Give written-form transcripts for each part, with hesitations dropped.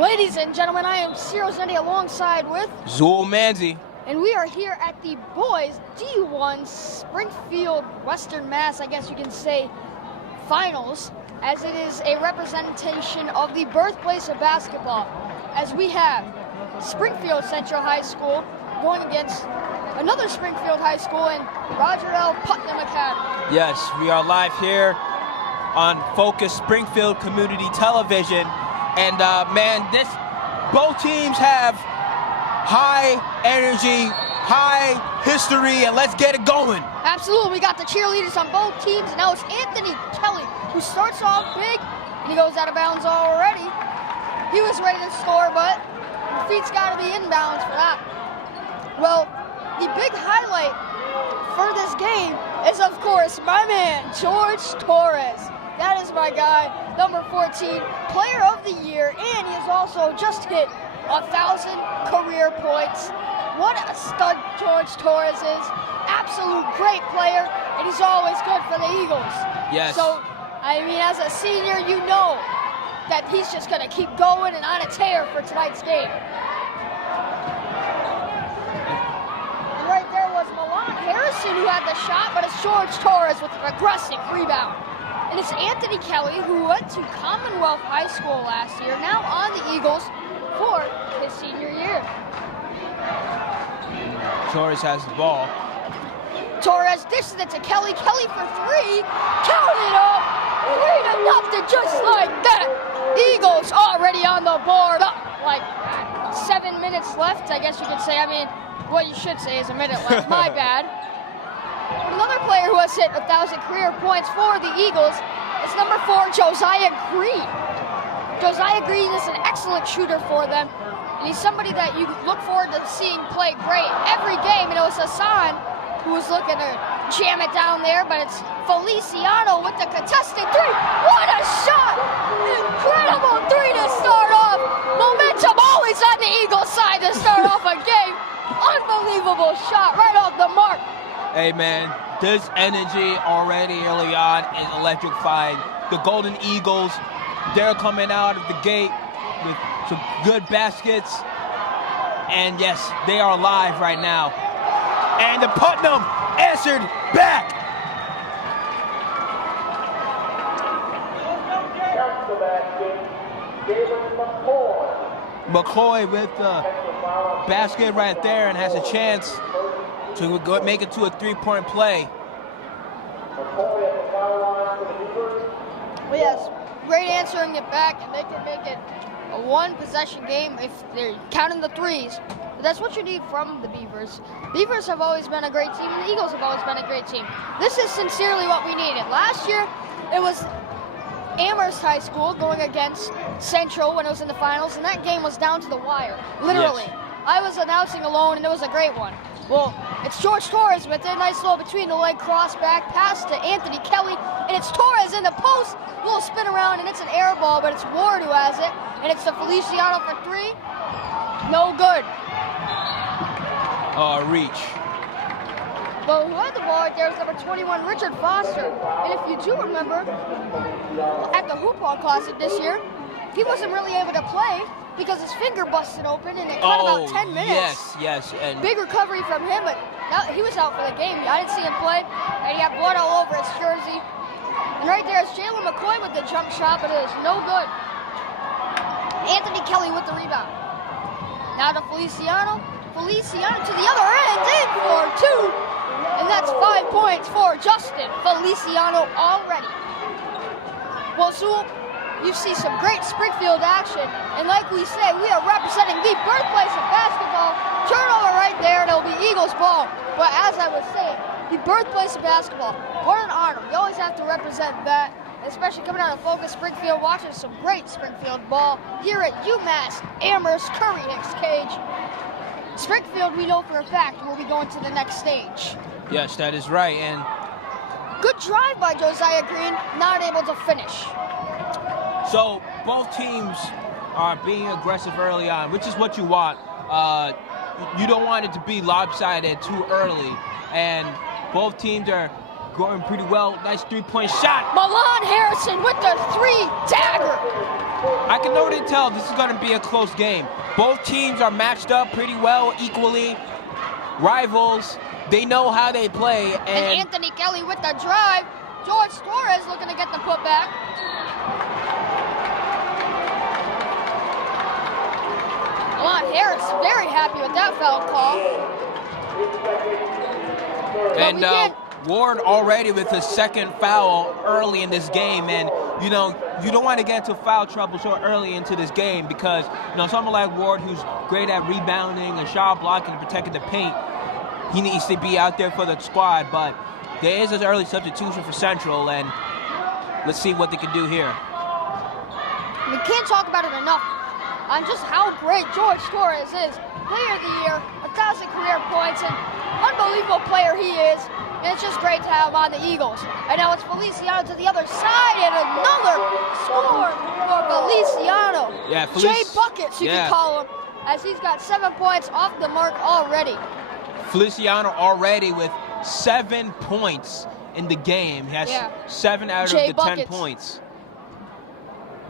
Ladies and gentlemen, I am Ciro Zendi alongside with Zool Manzi. And we are here at the boys D1 Springfield Western Mass, I guess you can say, finals, as it is a representation of the birthplace of basketball, as we have Springfield Central High School going against another Springfield High School in Roger L. Putnam Academy. Yes, we are live here on Focus Springfield Community Television. And man, both teams have high energy, high history, and let's get it going. Absolutely, we got the cheerleaders on both teams. Now it's Anthony Kelly, who starts off big, and he goes out of bounds already. He was ready to score, but the feet's got to be inbounds for that. Well, the big highlight for this game is, of course, my man, George Torres. That is my guy, number 14, player of the year, and he has also just hit 1,000 career points. What a stud George Torres is. Absolute great player, and he's always good for the Eagles. Yes. So, I mean, as a senior, you know that he's just going to keep going and on a tear for tonight's game. And right there was Milan Harrison who had the shot, but it's George Torres with an aggressive rebound. And it's Anthony Kelly, who went to Commonwealth High School last year, now on the Eagles for his senior year. Torres has the ball. Torres dishes it to Kelly. Kelly for three. Count it up. 3-0, just like that. Eagles already on the board, up like 7 minutes left, I guess you could say. I mean, what you should say is a minute left. My bad. Another player who has hit 1,000 career points for the Eagles is number 4, Josiah Green. Josiah Green is an excellent shooter for them, and he's somebody that you look forward to seeing play great every game. And it was Hassan who was looking to jam it down there, but it's Feliciano with the contested three. What a shot! Incredible three to start off. Momentum always on the Eagles side to start off a game. Unbelievable shot right off the mark. Hey man, this energy already early on is electrifying. The Golden Eagles, they're coming out of the gate with some good baskets. And yes, they are live right now. And the Putnam answered back. McCoy with the basket right there and has a chance to go make it to a three-point play. Well, yes, great answering it back, and they can make it a one-possession game if they're counting the threes. But that's what you need from the Beavers. Beavers have always been a great team, and the Eagles have always been a great team. This is sincerely what we needed. Last year, it was Amherst High School going against Central when it was in the finals, and that game was down to the wire, literally. Yes. I was announcing alone, and it was a great one. Well, it's George Torres with a nice little between-the-leg cross-back pass to Anthony Kelly, and it's Torres in the post, little spin around, and it's an air ball, but it's Ward who has it, and it's to Feliciano for three. No good. Reach. Well, who had the ball right there was number 21, Richard Foster. And if you do remember, at the Hoop Ball Classic this year, he wasn't really able to play because his finger busted open, and it cut about 10 minutes. Yes. And big recovery from him, but now he was out for the game. I didn't see him play, and he had blood all over his jersey. And right there is Jalen McCoy with the jump shot, but it is no good. Anthony Kelly with the rebound. Now to Feliciano. Feliciano to the other end, in for two. And that's 5 points for Justin Feliciano already. Well, Zool, you see some great Springfield action, and like we say, we are representing the birthplace of basketball. Turnover right there, and it'll be Eagles ball. But as I was saying, the birthplace of basketball, what an honor. We always have to represent that, especially coming out of Focus Springfield, watching some great Springfield ball here at WMass Amherst Curry Hicks Cage. Springfield, we know for a fact, will be going to the next stage. yes, that is right. And Good drive by Josiah Green, not able to finish. so both teams are being aggressive early on, which is what you want. You don't want it to be lopsided too early. And both teams are going pretty well. Nice three-point shot. Milan Harrison with the 3-dagger. I can already tell this is going to be a close game. Both teams are matched up pretty well, equally. Rivals, they know how they play. And Anthony Kelly with the drive. George Torres looking to get the putback. Milan Harris very happy with that foul call. And Ward already with his second foul early in this game, and you don't want to get into foul trouble so early into this game because someone like Ward, who's great at rebounding and shot blocking and protecting the paint, he needs to be out there for the squad. But there is an early substitution for Central, and let's see what they can do here. We can't talk about it enough on just how great George Torres is. Player of the year, 1,000 career points, and unbelievable player he is. And it's just great to have him on the Eagles. And now it's Feliciano to the other side, and another score for Feliciano. Yeah, Jay Buckets, you can call him, as he's got 7 points off the mark already. Feliciano already with 7 points in the game. He has 7 out of the 10 points.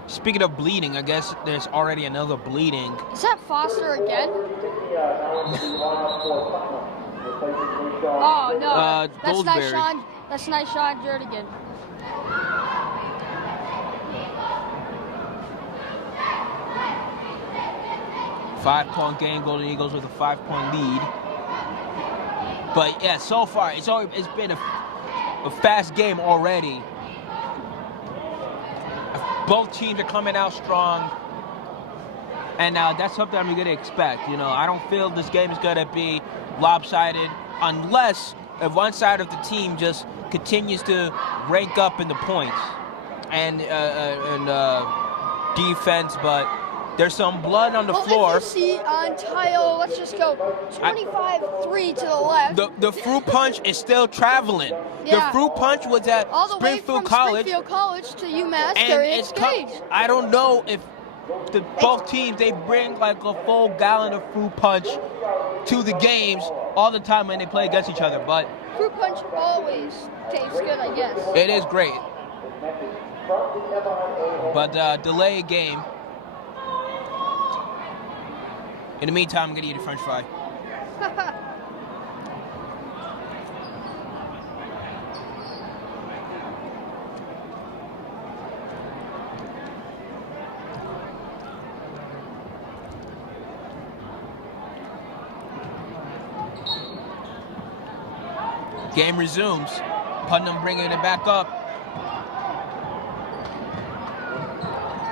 Speaking of bleeding, I guess there's already another bleeding. Is that Foster again? Oh no, that's nice Sean Jernigan. 5-point game, Golden Eagles with a 5-point lead. But yeah, so far it's been a fast game already. Both teams are coming out strong, and that's something I'm going to expect. I don't feel this game is going to be lopsided unless if one side of the team just continues to rank up in the points and defense, but there's some blood on the floor. If you see on tile, let's just go 25-3 to the left. The fruit punch is still traveling. Yeah. The fruit punch was at all the Springfield way from College. Springfield College to UMass. There is Gage. I don't know if both teams, they bring like a full gallon of fruit punch to the games all the time when they play against each other. But fruit punch always tastes good, I guess. It is great. But delay a game. In the meantime, I'm going to eat a French fry. Game resumes. Putnam bringing it back up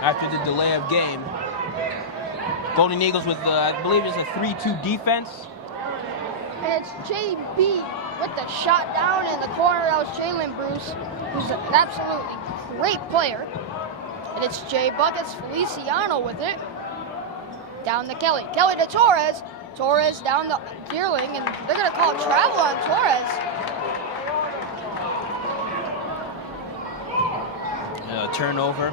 after the delay of game. Golden Eagles with, I believe it's a 3-2 defense. And it's JB with the shot down in the corner. That was Jalen Bruce, who's an absolutely great player. And it's Jay Buckets, Feliciano with it. Down to Kelly. Kelly to Torres. Torres down to Deerling, and they're going to call travel on Torres. Turnover.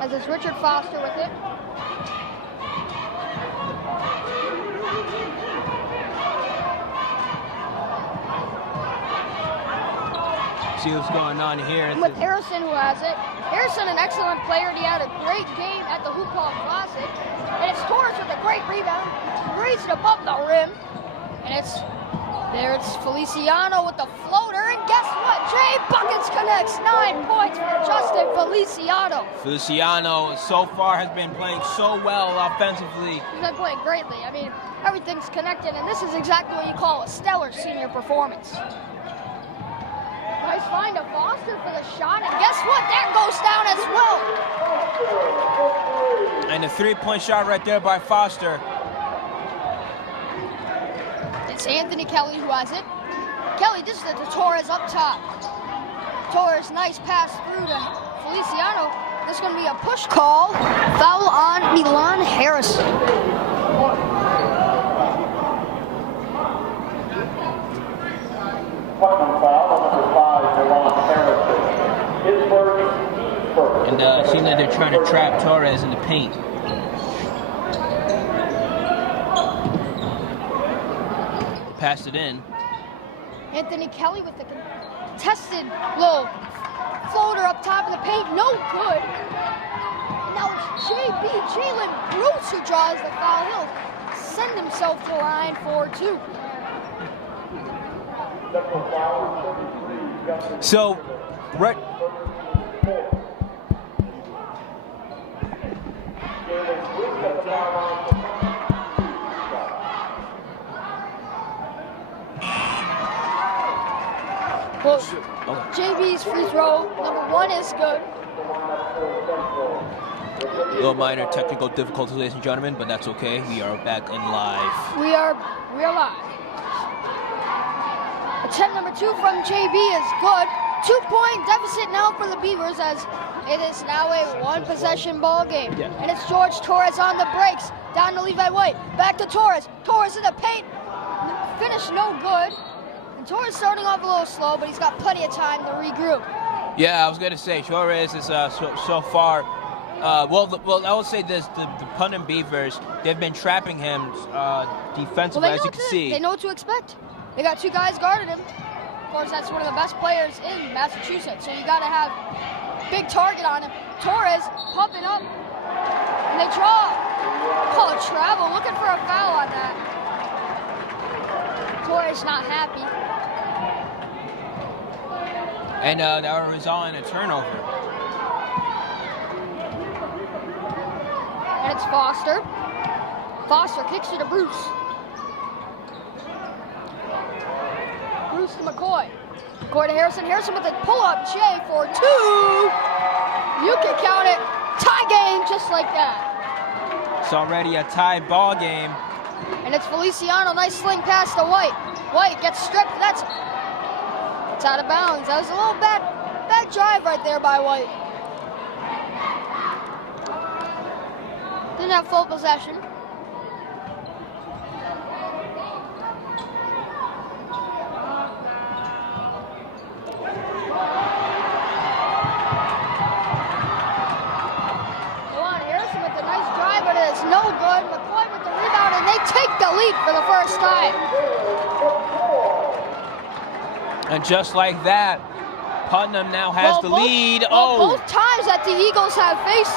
As it's Richard Foster with it. See what's going on here. With Harrison, who has it. Harrison, an excellent player, and he had a great game at the Hoop Hall Classic. And it's Torres with a great rebound. He raised it above the rim. And it's Feliciano with the floater. And guess what? Jay Buckets connects 9 points for Justin Feliciano. Feliciano so far has been playing so well offensively. He's been playing greatly. I mean, everything's connected, and this is exactly what you call a stellar senior performance. Nice find of Foster for the shot, and guess what? That goes down as well. And a 3-point shot right there by Foster. It's Anthony Kelly who has it. Kelly, this is the Torres up top. Torres, nice pass through to Feliciano. This is going to be a push call. Foul on Milan Harrison. Putnam foul, number 5, Milan Harrison. His first. And it seems like they're trying to trap Torres in the paint. Passed it in. Anthony Kelly with the contested little floater up top of the paint, no good. And now it's Jalen Bruce who draws the foul. He'll send himself to the line for 2. So, right. Well, JB's free throw, number 1 is good. Little minor technical difficulties, ladies and gentlemen, but that's okay. We are back in live. We are live. Attempt number 2 from JB is good. 2-point deficit now for the Beavers as it is now a 1-possession ball game. Yeah. And it's George Torres on the breaks. Down to Levi White. Back to Torres. Torres in the paint. Finish no good. And Torres starting off a little slow, but he's got plenty of time to regroup. Yeah, I was going to say, Torres is so far. Well, I would say this: the Putnam Beavers, they've been trapping him defensively, as you can see. They know what to expect. They got 2 guys guarding him. Of course, that's one of the best players in Massachusetts, so you got to have big target on him. Torres pumping up, and they draw. Call a travel, looking for a foul on that. Torres not happy. And that will result in a turnover. And it's Foster. Foster kicks it to Bruce. Bruce to McCoy. McCoy to Harrison. Harrison with a pull-up J for 2. You can count it. Tie game just like that. It's already a tie ball game. And it's Feliciano. Nice sling pass to White. White gets stripped. It's out of bounds. That was a little bad drive right there by White. Didn't have full possession. Harrison with a nice drive, but it's no good. McCoy with the rebound, and they take the lead for the first time. And just like that, Putnam now has the lead. Both times that the Eagles have faced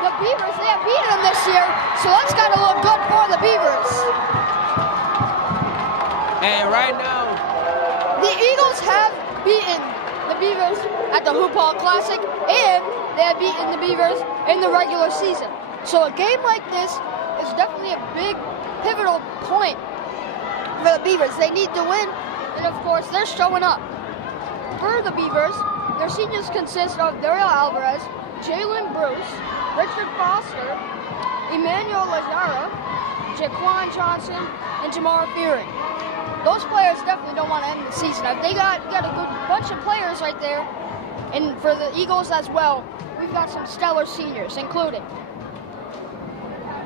the Beavers, they have beaten them this year, so that's got to look good for the Beavers. And right now, the Eagles have beaten the Beavers at the Hoop Hall Classic, and they have beaten the Beavers in the regular season. So a game like this is definitely a big, pivotal point for the Beavers. They need to win, and of course, they're showing up. For the Beavers, their seniors consist of Daryl Alvarez, Jalen Bruce, Richard Foster, Emmanuel Lazara, Jaquan Johnson, and Jamar Fearing. Those players definitely don't want to end the season. They got a good bunch of players right there, and for the Eagles as well, we've got some stellar seniors, including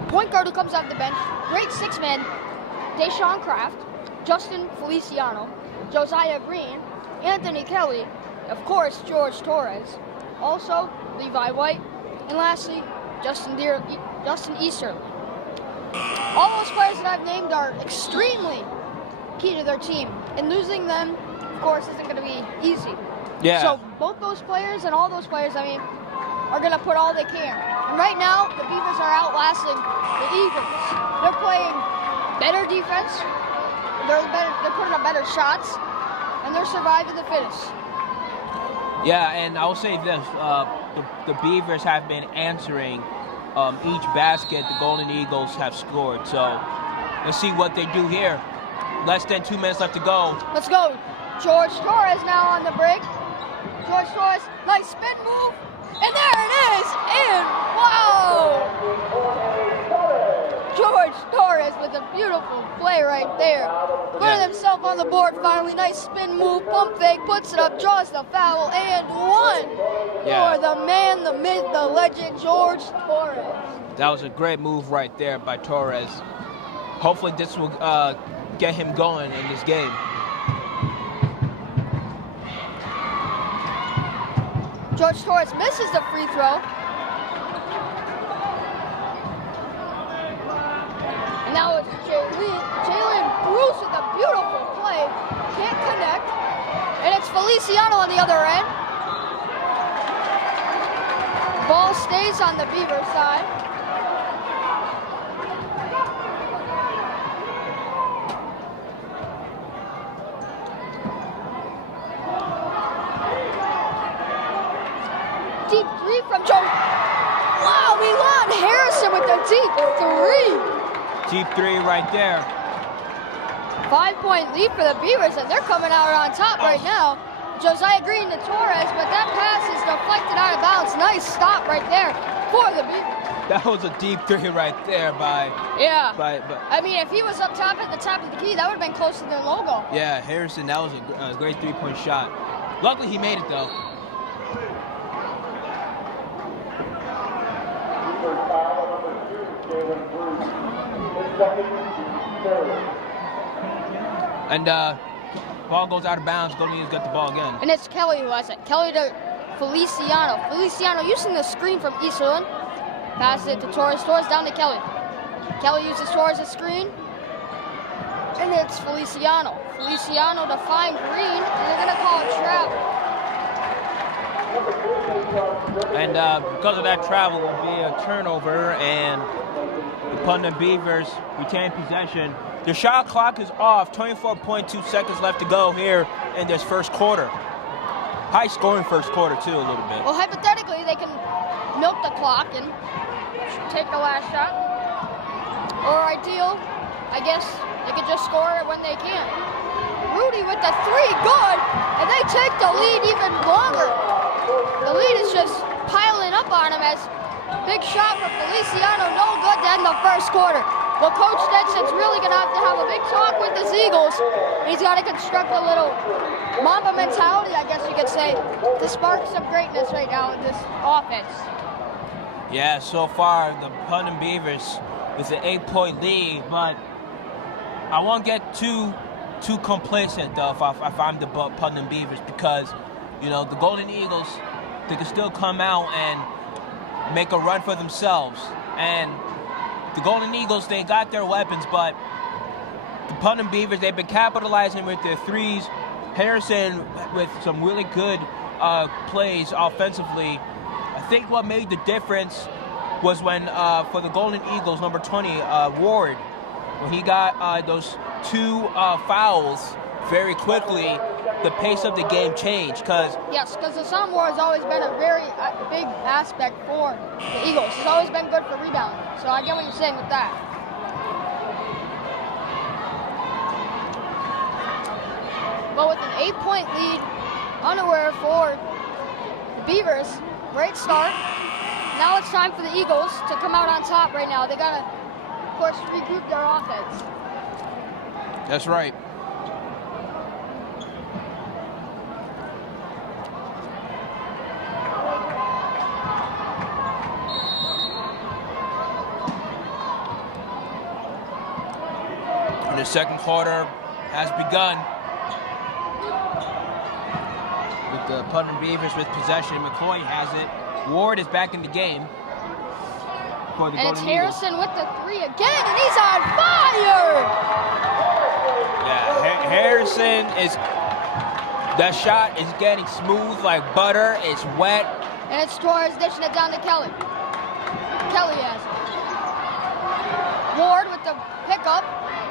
point guard who comes off the bench, great 6-man, Deshaun Kraft, Justin Feliciano, Josiah Green, Anthony Kelly, of course, George Torres, also Levi White, and lastly, Justin Easterly. All those players that I've named are extremely key to their team, and losing them, of course, isn't going to be easy. yeah. So both those players and all those players, are going to put all they can. And right now, the Beavers are outlasting the Eagles. They're playing better defense, they're putting up better shots, and they're surviving the fittest. Yeah, and I'll say this, the Beavers have been answering each basket the Golden Eagles have scored. So let's see what they do here. Less than 2 minutes left to go. Let's go. George Torres now on the break. George Torres, nice spin move. And there it is. And wow. George Torres with a beautiful play right there. Putting himself on the board finally. Nice spin move, pump fake, puts it up, draws the foul, and one for the man, the myth, the legend, George Torres. That was a great move right there by Torres. Hopefully this will get him going in this game. George Torres misses the free throw. And now it's Jalen Bruce with a beautiful play. Can't connect. Feliciano on the other end. Ball stays on the Beaver side. Deep three from Joe. Wow, Milan Harrison with the deep three. Deep three right there. 5-point lead for the Beavers, and they're coming out on top right now. Josiah Green to Torres, but that pass is deflected out of bounds. Nice stop right there for the Beavers. That was a deep three right there by. Yeah. But I mean, if he was up top at the top of the key, that would have been close to their logo. yeah, Harrison, that was a great three-point shot. Luckily, he made it though. First foul, number 2, Jalen Bruce. His second, third. And ball goes out of bounds. Golden Eagles get the ball again. And it's Kelly who has it. Kelly to Feliciano. Feliciano using the screen from Easterlin. Passes it to Torres. Torres down to Kelly. Kelly uses Torres as screen. And it's Feliciano. Feliciano to find Green, and they're going to call it travel. And because of that travel, will be a turnover, and the Putnam Beavers retain possession. The shot clock is off. 24.2 seconds left to go here in this first quarter. High scoring first quarter too, a little bit. Well, hypothetically, they can milk the clock and take the last shot. Or ideal, I guess, they could just score it when they can. Rudy with the three, good, and they take the lead even longer. The lead is just piling up on him as big shot from Feliciano, no good to end the first quarter. Well, Coach Stetson's really going to have a big talk with his Eagles. He's got to construct a little Mamba mentality, I guess you could say, to spark some greatness right now in this offense. Yeah, so far the Putnam Beavers with an 8-point lead, but I won't get too complacent though if I'm the Putnam Beavers, because you know the Golden Eagles, they can still come out and make a run for themselves. And the Golden Eagles, they got their weapons, but the Putnam Beavers, they've been capitalizing with their threes. Harrison with some really good plays offensively. I think what made the difference was when, for the Golden Eagles, number 20, Ward, when he got those two fouls very quickly, the pace of the game changed. Yes, because the sophomore has always been a very big aspect for the Eagles. He's always been good for rebounding. So I get what you're saying with that. But with an 8-point lead, unaware for the Beavers, great start. Now it's time for the Eagles to come out on top right now. They got to, of course, regroup their offense. That's right. The second quarter has begun with the Putnam Beavers with possession. McCoy has it. Ward is back in the game for the And Golden it's Harrison with the three again, and he's on fire! Yeah, Harrison is, that shot is getting smooth like butter. It's wet. And it's Torres dishing it down to Kelly. Kelly has it. Ward with the pickup.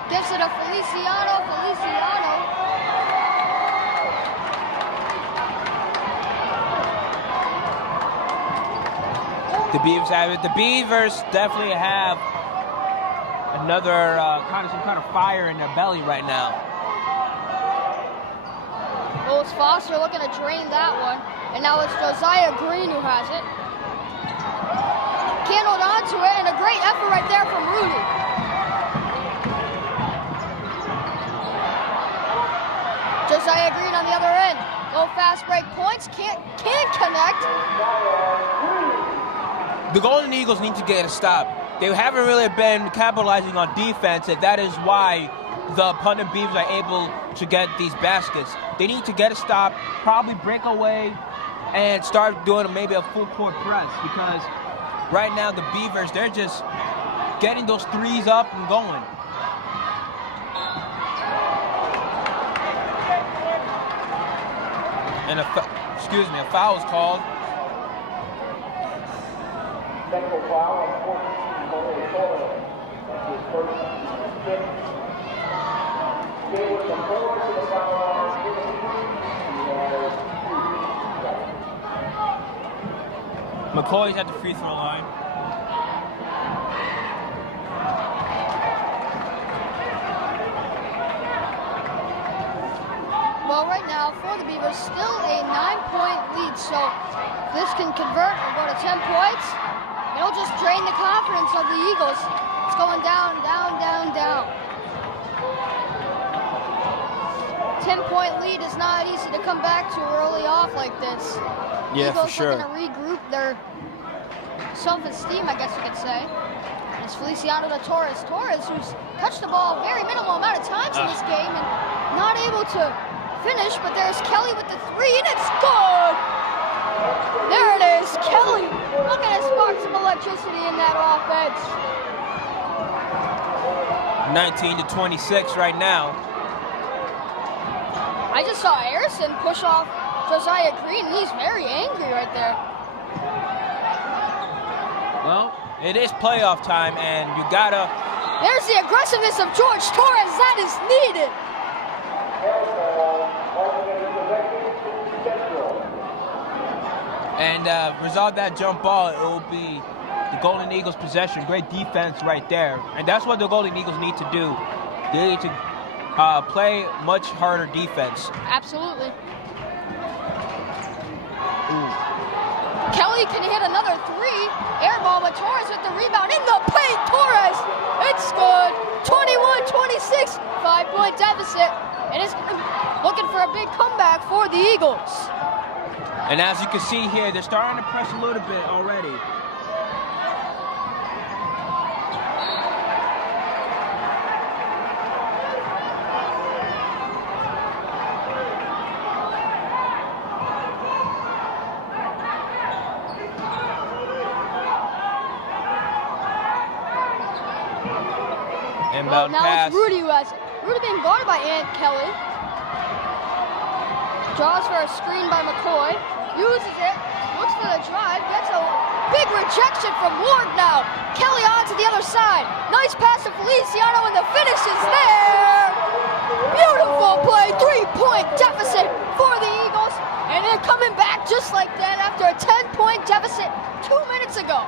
Gives it to Feliciano. The Beavers have it. The Beavers definitely have another some kind of fire in their belly right now. Well, it's Foster looking to drain that one. And now it's Josiah Green who has it. Can't hold on to it, and a great effort right there from Rudy. Josiah Green on the other end. Low fast break points. Can't connect. The Golden Eagles need to get a stop. They haven't really been capitalizing on defense, and that is why the Putnam Beavers are able to get these baskets. They need to get a stop, probably break away, and start doing maybe a full court press, because right now the Beavers, they're just getting those threes up and going. And a foul is called. Technical foul on 14, Minnesota. That's his first hit. Gave us a 4 to the foul line. McCoy's at the free throw line. Well, right now, for the Beavers, still a 9-point lead, so if this can convert or go to 10 points, it'll just drain the confidence of the Eagles. It's going down, down, down, down. 10-point lead is not easy to come back to early off like this. Yeah, Eagles for sure. looking to regroup their self-esteem, I guess you could say. And it's Feliciano de Torres. Torres, who's touched the ball a very minimal amount of times in this game and not able to finish, but there's Kelly with the 3, and it's good! There it is, Kelly! Looking to spark some electricity in that offense. 19 to 26 right now. I just saw Harrison push off Josiah Green, and he's very angry right there. Well, it is playoff time, and you gotta... There's the aggressiveness of George Torres. That is needed. And resolve that jump ball, it will be the Golden Eagles' possession. Great defense right there. And that's what the Golden Eagles need to do. They need to play much harder defense. Absolutely. Ooh. Kelly can hit another 3. Air ball, but Torres with the rebound in the paint. Torres, it's good. 21-26, 5-point deficit. And it's looking for a big comeback for the Eagles. And as you can see here, they're starting to press a little bit already. Well, Inbound now pass. it's Rudy who has it. Rudy being guarded by Ant Kelly. Draws for a screen by McCoy. Uses it. Looks for the drive. Gets a big rejection from Ward now. Kelly on to the other side. Nice pass to Feliciano, and the finish is there. Beautiful play. 3-point deficit for the Eagles. And they're coming back just like that after a 10-point deficit 2 minutes ago.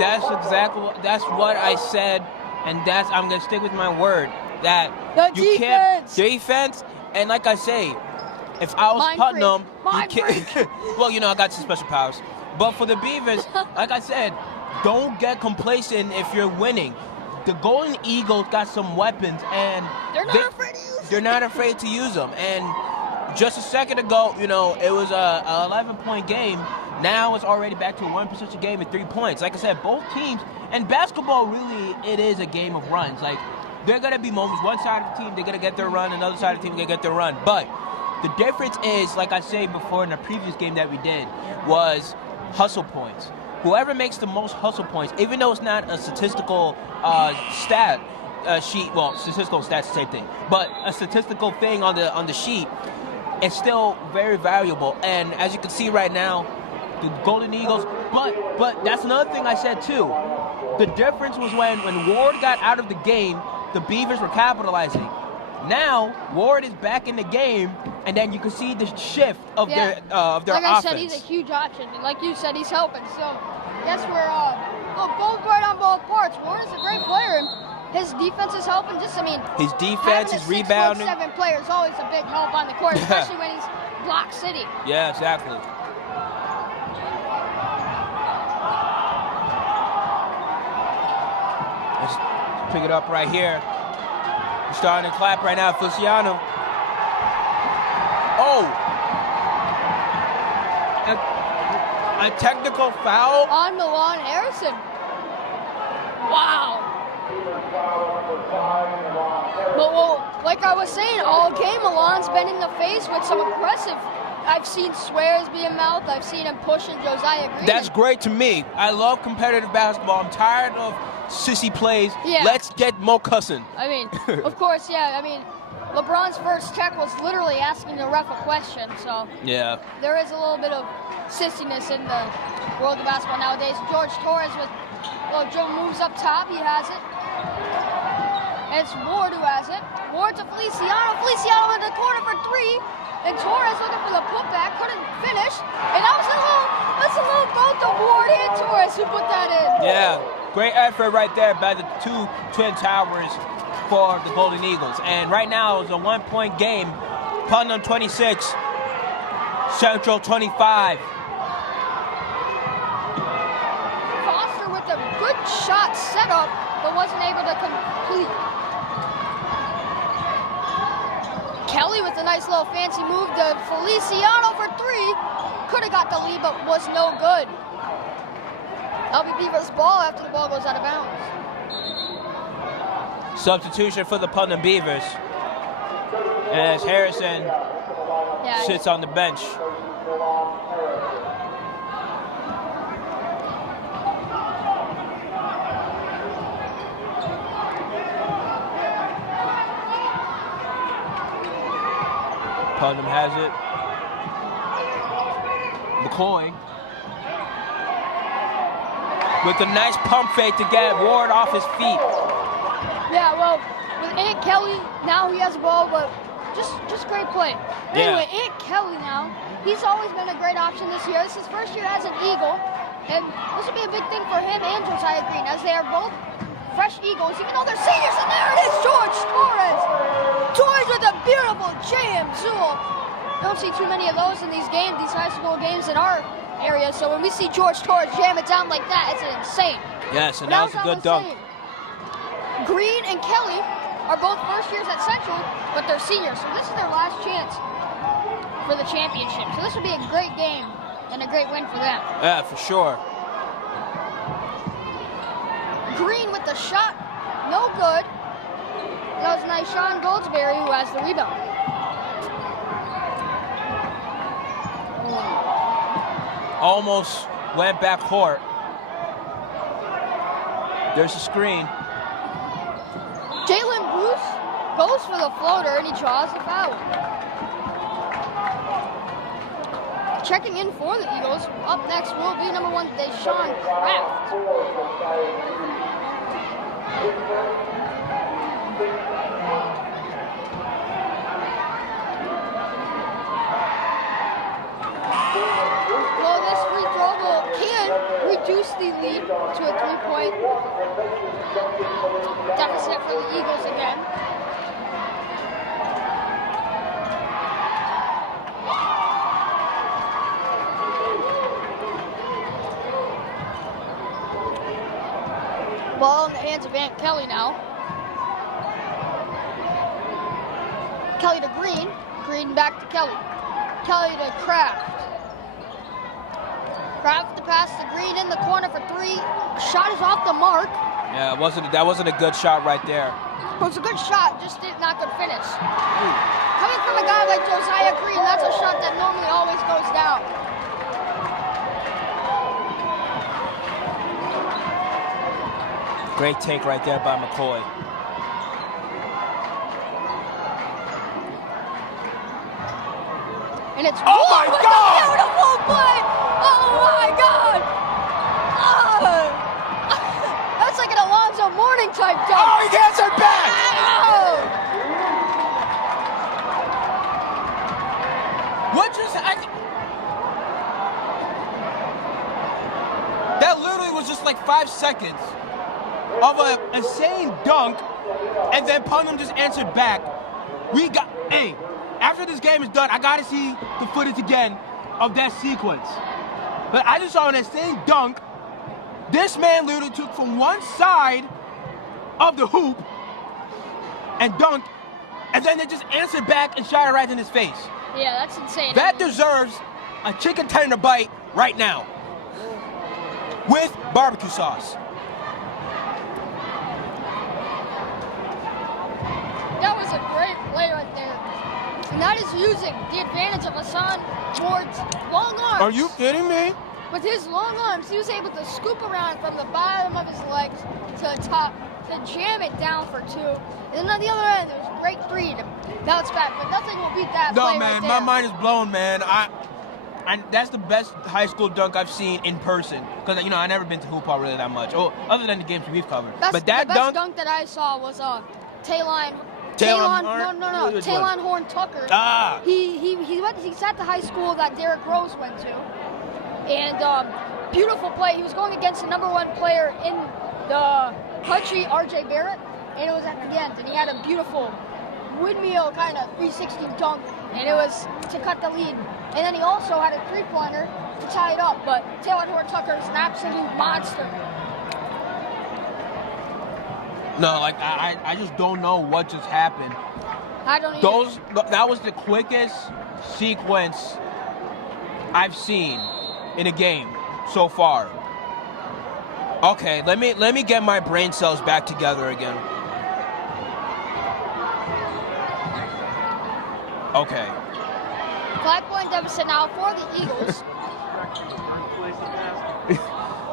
That's what I said, and I'm gonna stick with my word that you can't defense. And like I say, if I was Mind Putnam, freak. you can't. Well, you know I got some special powers. But for the Beavers, like I said, don't get complacent if you're winning. The Golden Eagles got some weapons, and They're not afraid to use them. they're not afraid to use them. And just a second ago, you know, it was a 11-point game. Now it's already back to a 1-possession game at 3 points. Like I said, both teams, and basketball really, it is a game of runs. Like, there are going to be moments, one side of the team, they're going to get their run, another side of the team, they're going to get their run. But the difference is, like I said before in the previous game that we did, was hustle points. Whoever makes the most hustle points, even though it's not a statistical stat sheet, well, statistical stats, same thing, but a statistical thing on the sheet, it's still very valuable. And as you can see right now, the Golden Eagles, but that's another thing I said too. The difference was when Ward got out of the game, the Beavers were capitalizing. Now Ward is back in the game, and then you can see the shift of their like offense. I said, he's a huge option, and like you said, he's helping. So yes, we're both right on both parts. Ward is a great player, and his defense is helping. Just, I mean, his defense, his rebounding. 6'7" player is always a big help on the court, especially when he's Block City. Yeah, exactly. Let's pick it up right here. We're starting to clap right now, Feliciano. Oh! A technical foul? On Milan Harrison. Wow. But, well, like I was saying, all game Milan's been in the face with some aggressive. I've seen swears being mouthed. I've seen him pushing Josiah Green. That's great to me. I love competitive basketball. I'm tired of sissy plays. Yeah. Let's get more cussing. I mean, of course, yeah. I mean, LeBron's first check was literally asking the ref a question, so Yeah. there is a little bit of sissiness in the world of basketball nowadays. George Torres with Joe moves up top, he has it. And it's Ward who has it. Ward to Feliciano. Feliciano in the corner for three. And Torres looking for the putback, couldn't finish. And that's a little both to Ward and Torres who put that in. Yeah, great effort right there by the two Twin Towers for the Golden Eagles. And right now it's a 1-point game. Putnam 26, Central 25. Foster with a good shot set up, but wasn't able to complete. Kelly with a nice little fancy move to Feliciano for three. Could have got the lead, but was no good. That'll be Beavers' ball after the ball goes out of bounds. Substitution for the Putnam Beavers. As Harrison sits on the bench. Putnam has it. McCoy with a nice pump fake to get Ward off his feet. Yeah, well, with Ant Kelly, now he has the ball, but just great play. Anyway, Ant Kelly now, he's always been a great option this year. This is his first year as an Eagle, and this will be a big thing for him and Josiah Green, as they are both fresh Eagles, even though they're seniors. And there it is, George Torres. Torres with a beautiful jam, Zool. Don't see too many of those in these games, these high school games in our area. So when we see George Torres jam it down like that, it's insane. Yes, and that was a good dunk. Green and Kelly are both first years at Central, but they're seniors. So this is their last chance for the championship. So this would be a great game and a great win for them. Yeah, for sure. Green with the shot, no good. That was nice. Sean Goldsberry who has the rebound. Almost went back court. There's a screen. Jalen Bruce goes for the floater and he draws the foul. Checking in for the Eagles. Up next will be number 1, Deshaun Kraft. Well, this free throw can reduce the lead to a 3-point deficit for the Eagles again. Ball in the hands of Ant Kelly now. Kelly to Green. Green back to Kelly. Kelly to Kraft. Kraft to pass to Green in the corner for three. Shot is off the mark. Yeah, that wasn't a good shot right there. It was a good shot, just not good finish. Coming from a guy like Josiah Green, that's a shot that normally always goes down. Great take right there by McCoy. And it's oh my God! Beautiful play! Oh my God! That's like an Alonzo Mourning type dunk. Oh, he gets it back! Wow! What just that literally was just like 5 seconds of an insane dunk, and then Putnam just answered back. Hey, after this game is done, I gotta see the footage again of that sequence. But I just saw an insane dunk. This man literally took from one side of the hoop and dunked, and then they just answered back and shot it right in his face. Yeah, that's insane. That deserves a chicken tender bite right now with barbecue sauce. That was a great play right there. And that is using the advantage of Hassan Ward's long arms. Are you kidding me? With his long arms, he was able to scoop around from the bottom of his legs to the top to jam it down for 2. And then on the other end, there's a great 3 to bounce back. But nothing will beat that play man, right there. my mind is blown, man. And that's the best high school dunk I've seen in person. Because, you know, I've never been to Hoop Hall really that much. Oh, other than the games we've covered. But that the best dunk that I saw was Taylon Horn Tucker. Ah. He sat the high school that Derrick Rose went to. And beautiful play. He was going against the #1 player in the country, R.J. Barrett. And it was at the end. And he had a beautiful windmill kind of 360 dunk. And it was to cut the lead. And then he also had a 3-pointer to tie it up. But Taylor Horn Tucker is an absolute monster. No, like, I just don't know what just happened. I don't either. That was the quickest sequence I've seen in a game so far. Okay, let me get my brain cells back together again. Okay. 5-point deficit now for the Eagles.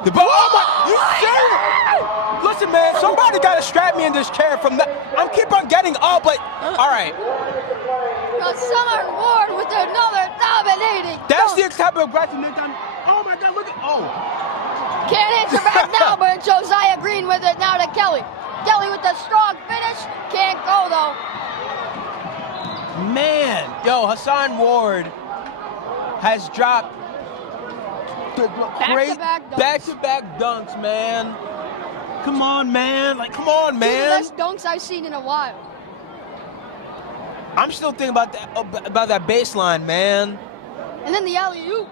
The ball. Oh my! You serious? Listen, man. Somebody gotta strap me in this chair from that. I'm keep on getting up, but all right. Summer Ward with another dominating. That's dunk. the type of aggressiveness I'm. Oh my God! Look at. Oh. Can't answer back now, but Josiah Green with it now to Kelly. Kelly with the strong finish. Can't go though. Man, yo, Hassan Ward has dropped great back-to-back dunks, man. Come on, man. Like, come on, man. Two of the best dunks I've seen in a while. I'm still thinking about that baseline, man. And then the alley-oop.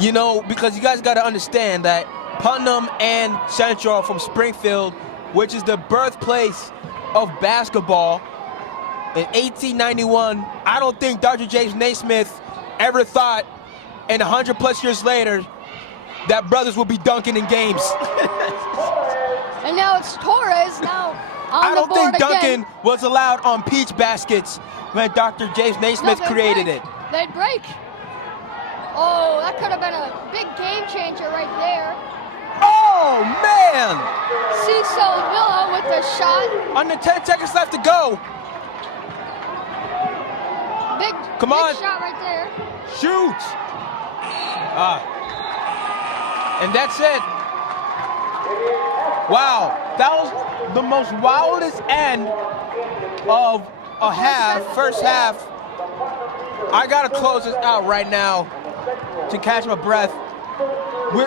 You know, because you guys got to understand that Putnam and Central are from Springfield, which is the birthplace of basketball. In 1891, I don't think Dr. James Naismith ever thought, and 100+ years later, that brothers will be dunking in games. And now it's Torres now on I the don't board think dunking again. was allowed on peach baskets when Dr. James Naismith created it. They'd break. Oh, that could have been a big game changer right there. Oh, man! Cecil Villa with the shot. Under 10 seconds left to go. Big shot right there. Shoot! And that's it. Wow, that was the most wildest end of a half, first half. I gotta close this out right now to catch my breath.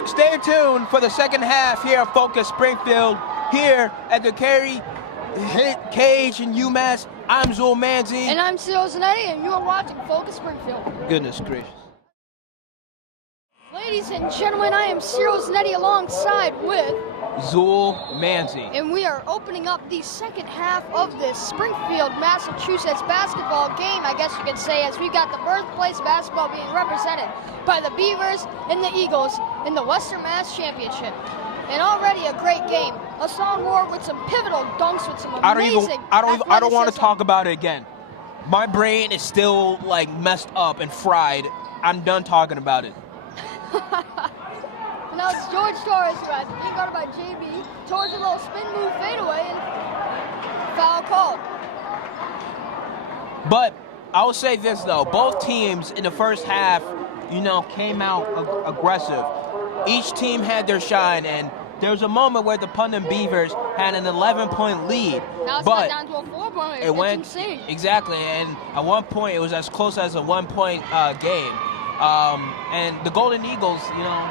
Stay tuned for the second half here at Focus Springfield, here at the Cage in UMass. I'm Zul Manzi. And I'm Cyril Zanetti, and you are watching Focus Springfield. Goodness gracious. Ladies and gentlemen, I am Cyril Zanetti alongside with Zul Manzi. And we are opening up the second half of this Springfield, Massachusetts basketball game, I guess you could say, as we've got the birthplace of basketball being represented by the Beavers and the Eagles in the Western Mass Championship. And already a great game. Hassan Ward with some pivotal dunks with some amazing I don't want to talk about it again. My brain is still like messed up and fried. I'm done talking about it. Now it's George Torres who has being guarded by JB. Torres a little spin move fadeaway and foul called. But I will say this though, both teams in the first half, you know, came out aggressive. Each team had their shine, and there was a moment where the Putnam Beavers had an 11-point lead. Now it's got down to a 4-point. It went insane. Exactly, and at one point it was as close as a 1-point game. And the Golden Eagles, you know,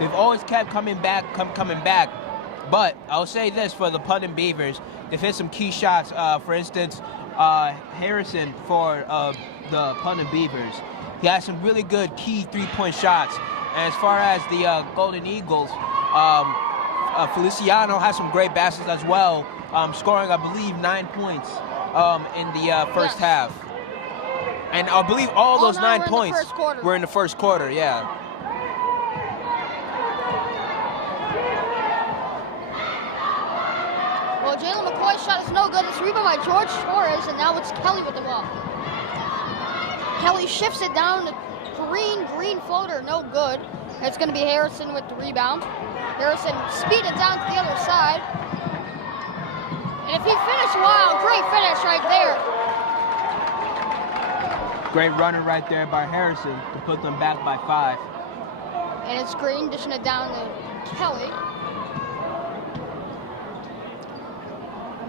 they've always kept coming back. But I'll say this for the Putnam Beavers, they've hit some key shots. For instance, Harrison for the Putnam Beavers, he has some really good key 3-point shots. And as far as the Golden Eagles, Feliciano has some great baskets as well, scoring, I believe, 9 points in the first half. And I believe all those 9 points were in the first quarter, yeah. Well, Jalen McCoy's shot is no good. It's rebounded by George Torres, and now it's Kelly with the ball. Kelly shifts it down to Green floater, no good. It's going to be Harrison with the rebound. Harrison speeding down to the other side. And if he finished, wow, great finish right there. Great runner right there by Harrison to put them back by 5. And it's Green dishing it down to Kelly.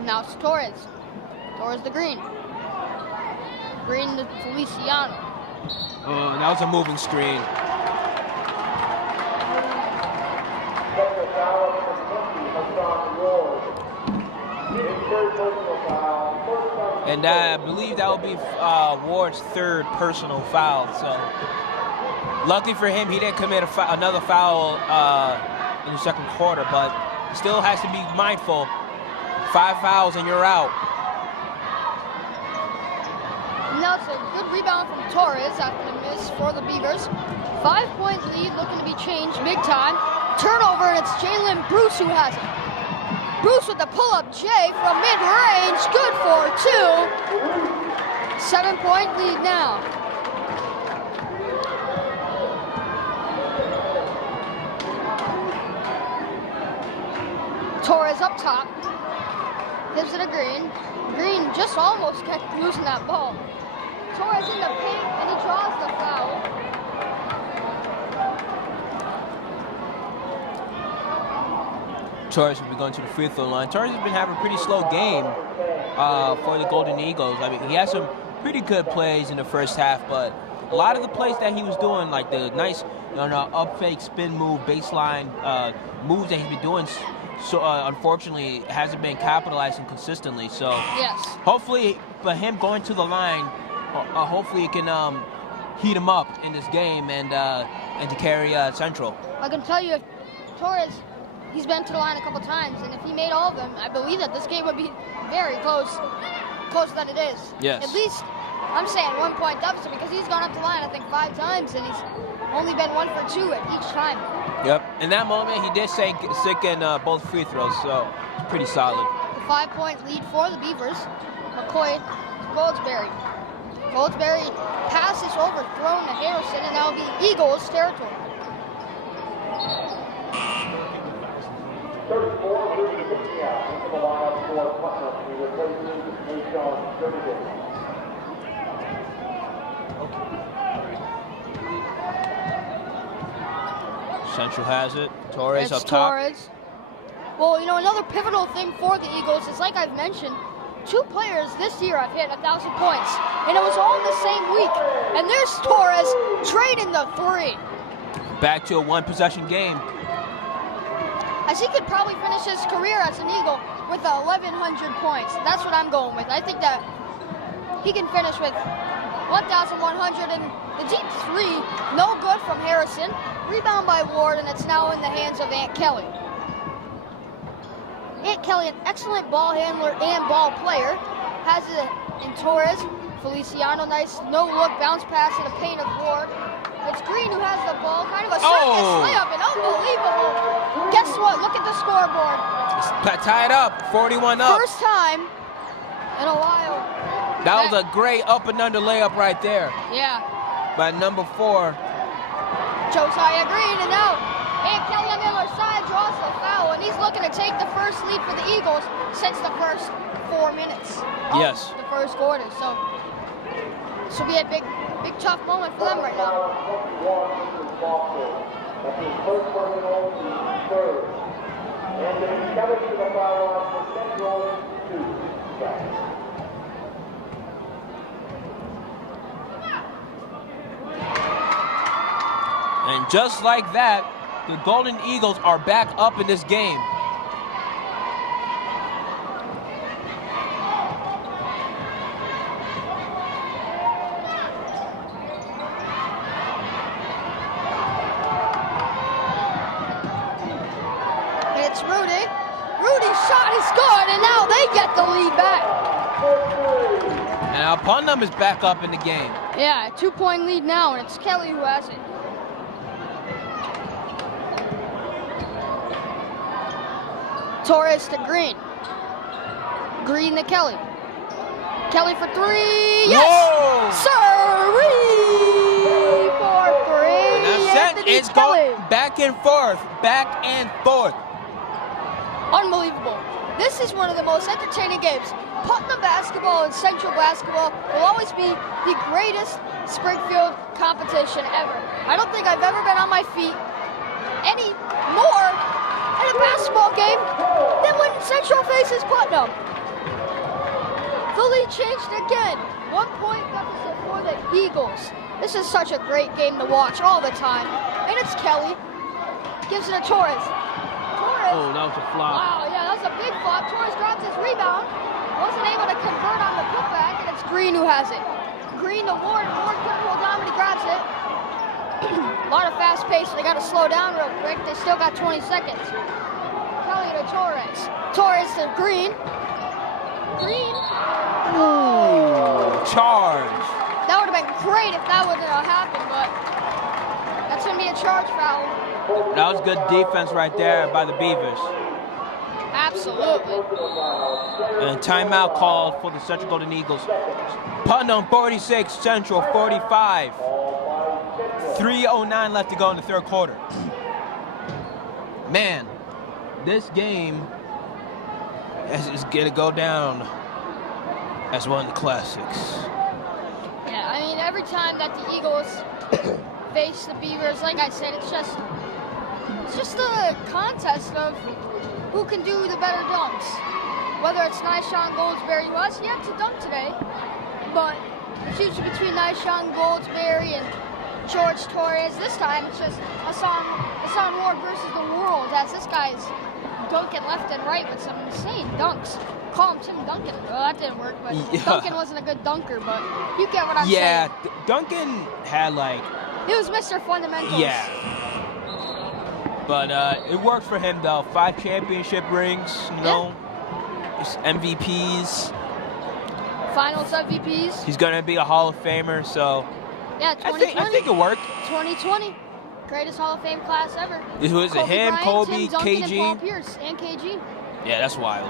Now it's Torres. Torres to Green. Green to Feliciano. Oh, that was a moving screen. And I believe that will be Ward's 3rd personal foul. So, luckily for him, he didn't commit another foul in the 2nd quarter, but still has to be mindful. 5 fouls and you're out. Now it's a good rebound from Torres after the miss for the Beavers. 5-point lead looking to be changed big time. Turnover, and it's Jalen Bruce who has it. Bruce with the pull-up J from mid-range, good for 2. 7-point lead now. Torres up top, gives it to Green. Green just almost kept losing that ball. Torres in the paint, and he draws the foul. Torres will be going to the free throw line. Torres has been having a pretty slow game for the Golden Eagles. I mean, he had some pretty good plays in the first half, but a lot of the plays that he was doing, like the nice up fake spin move, baseline moves that he's been doing, so unfortunately hasn't been capitalizing consistently. So yes, hopefully for him going to the line, hopefully it can heat him up in this game and to carry Central. I can tell you, if Torres, he's been to the line a couple times, and if he made all of them, I believe that this game would be very closer than it is. Yes. At least, I'm saying 1-point deficit, because he's gone up the line, I think, 5 times, and he's only been 1 for 2 at each time. Yep. In that moment, he did stick in both free throws, so it's pretty solid. The 5-point lead for the Beavers. McCoy, Goldsberry. Goldsberry passes overthrown to Harrison, and that'll be Eagles territory. 34, moving to 50 out into the lineup for Putnam. He replaces Nation 36. Central has it. Torres up top. Torres. Well, another pivotal thing for the Eagles is, like I've mentioned, 2 players this year have hit 1,000 points, and it was all in the same week. And there's Torres trading the 3. Back to a 1-possession game. As he could probably finish his career as an Eagle with 1,100 points. That's what I'm going with. I think that he can finish with 1,100, and the deep 3, no good from Harrison. Rebound by Ward, and it's now in the hands of Ant Kelly. Ant Kelly, an excellent ball handler and ball player, has it in Torres. Feliciano, nice no-look bounce pass in the paint of Ward. It's Green who has the ball, kind of a circus layup, and unbelievable. Guess what? Look at the scoreboard. It's tied up, 41 up. First time in a while. That was a great up and under layup right there. Yeah. By number 4. Josiah Green, and now Ant Kelly on the other side draws the foul, and he's looking to take the first lead for the Eagles since the first 4 minutes of Yes. the first quarter. So this will be a big tough moment for them right now. That's his first personal, the 3rd. And then Kelly to the foul line for Central 2. And just like that, the Golden Eagles are back up in this game. It's Rudy. Rudy's shot is good, and now they get the lead back. And now Putnam is back up in the game. Yeah, 2-point lead now, and it's Kelly who has it. Torres to Green. Green to Kelly. Kelly for 3. Yes! Whoa! Sirree for 3. It's Kelly. going back and forth, back and forth. Unbelievable. This is one of the most entertaining games. Putnam basketball and Central basketball will always be the greatest Springfield competition ever. I don't think I've ever been on my feet any more in a basketball game than when Central faces Putnam. The lead changed again. 1 point deficit for the Eagles. This is such a great game to watch all the time. And it's Kelly. Gives it to Torres. Oh, that was a flop. Wow, yeah, that was a big flop. Torres drops his rebound. Wasn't able to convert on the putback, and it's Green who has it. Green to Ward. Ward couldn't hold on, but he grabs it. A lot of fast pace, so they got to slow down real quick. They still got 20 seconds. Kelly to Torres. Torres to Green. Green. Ooh, charge. That would have been great if that would have happened, but that's going to be a charge foul. That was good defense right there by the Beavers. Absolutely. And timeout called for the Central Golden Eagles. Putnam 46, Central 45. 3:09 left to go in the third quarter. Man, this game is going to go down as one of the classics. Yeah, I mean, every time that the Eagles face the Beavers, like I said, it's just a contest of who can do the better dunks. Whether it's Nyshawn Goldsberry, who has yet to dunk today, but it's usually between Nyshawn Goldsberry and George Torres. This time it's just Hassan Ward versus the world, as this guy's dunking left and right with some insane dunks. Call him Tim Duncan. Well, that didn't work, but Yeah. Duncan wasn't a good dunker, but you get what I'm saying. Yeah, Duncan had like... He was Mr. Fundamentals. Yeah. But it worked for him, though. 5 championship rings, you know. Just MVPs. Finals MVPs. He's going to be a Hall of Famer, so... Yeah, 2020. I think it worked. 2020. Greatest Hall of Fame class ever. It was Kobe him, Bryant, Kobe, Tim Duncan, KG. and Paul Pierce, and KG. Yeah, that's wild.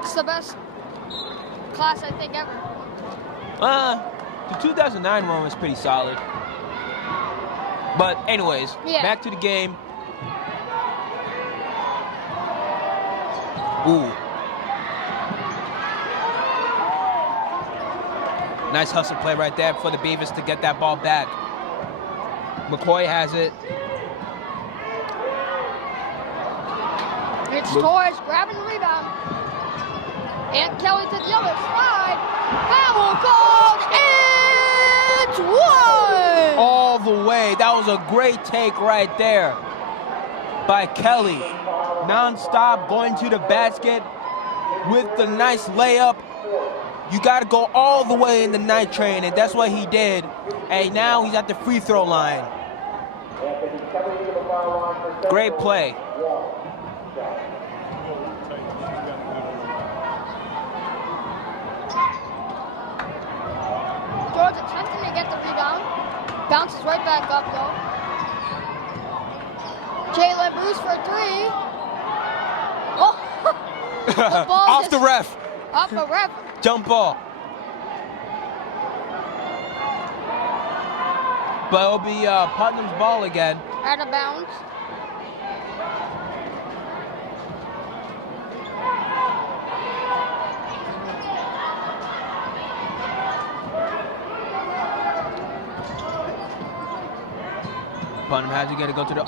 It's the best class I think ever. The 2009 one was pretty solid. But anyways, Yeah. back to the game. Ooh. Nice hustle play right there for the Beavers to get that ball back. McCoy has it. It's Torres grabbing the rebound. And Kelly to the other side. Foul called and one! All the way. That was a great take right there by Kelly. Non-stop going to the basket with the nice layup. You got to go all the way in the night train, and that's what he did. And now he's at the free throw line. Great play. George attempting to get the rebound. Bounces right back up though. Jalen Bruce for 3. Oh! The ball Off just- the ref. Off the ref. Jump ball. But it'll be Putnam's ball again. Out of bounds. Putnam has to get to go to the